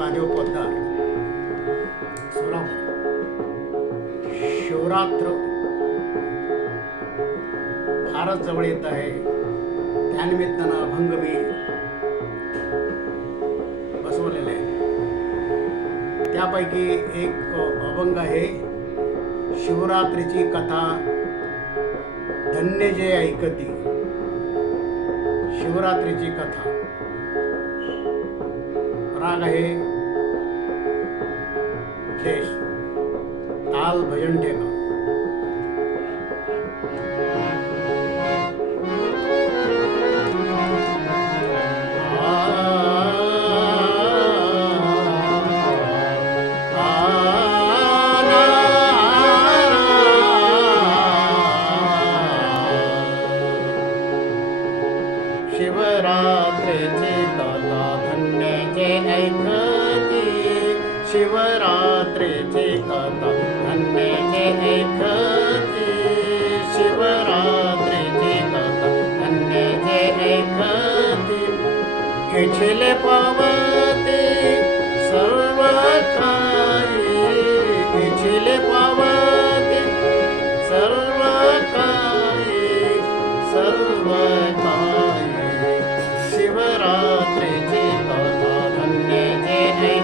महादेव पोद्दार सोलापूर. शिवरात्र. फारच जवळ येत आहे. त्यानिमित्तानं अभंग मी बसवलेले आहे त्यापैकी एक अभंग आहे शिवरात्रीची कथा धन्य जे ऐकती. शिवरात्रीची कथा. પ્રારહે શેષ તાલ ભજન ઠેકા शिवरात्रीची कथा धन्य जे ऐकती शिवरात्रीची कथा धन्य जे ऐकती शिवरात्रीची कथा धन्य जे ऐकती इछिले पावते शिवरात्रीची कथा धन्य जे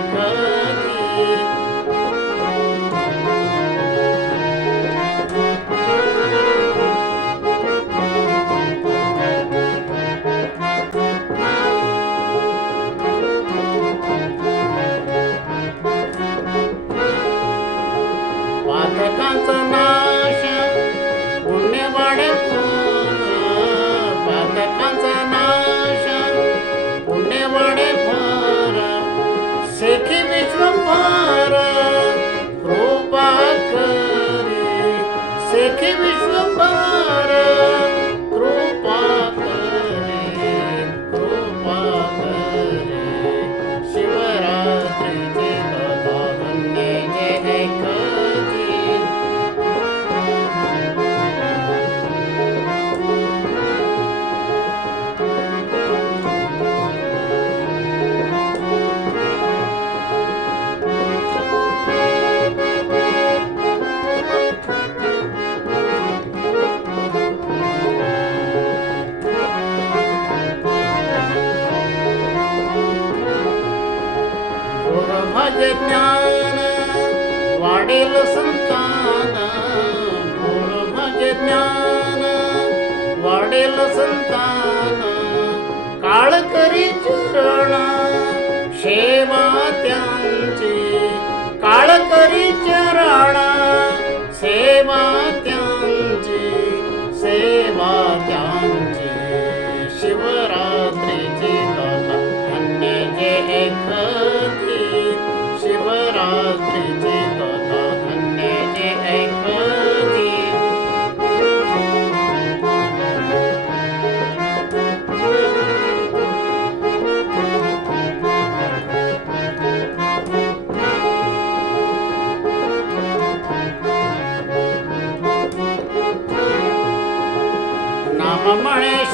पातकांचा नाश पुण्य वाढे पातकांचा नाश morning. भज ज्ञान वाढेल संतान. भज ज्ञान वाढेल संतान. काळ करी चरण सेवा त्यांची. काळ करी चरण सेवा त्यांची. सेवा त्यांची. शिवरात्रीची कथा धन्य जे एक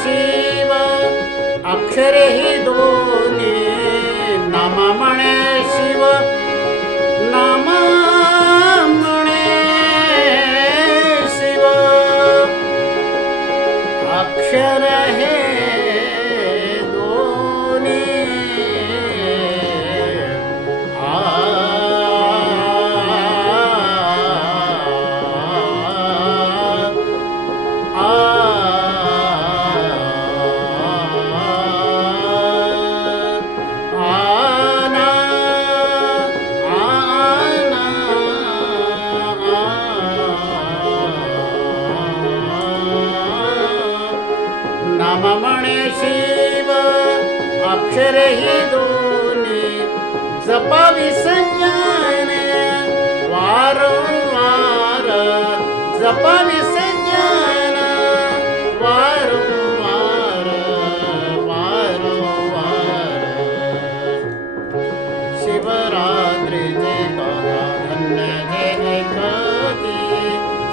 शिव अक्षरे ही दोन्ही Mama Maneshi. अक्षर ही दोने जपावी संज्ञान वारंवार जपावी संज्ञान वारंवार वारंवार शिवरात्रीचे कथा धन्य जे ऐकती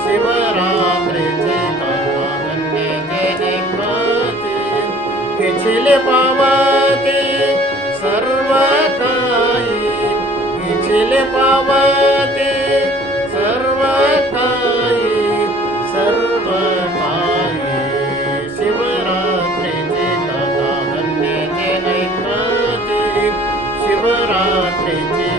शिवरात्रीचे कथा धन्य जय ऐकती पिछले पावते पावते सर्व काही सर्व काही शिवरात्रीची कथा धन्यचे ऐकते शिवरात्रीची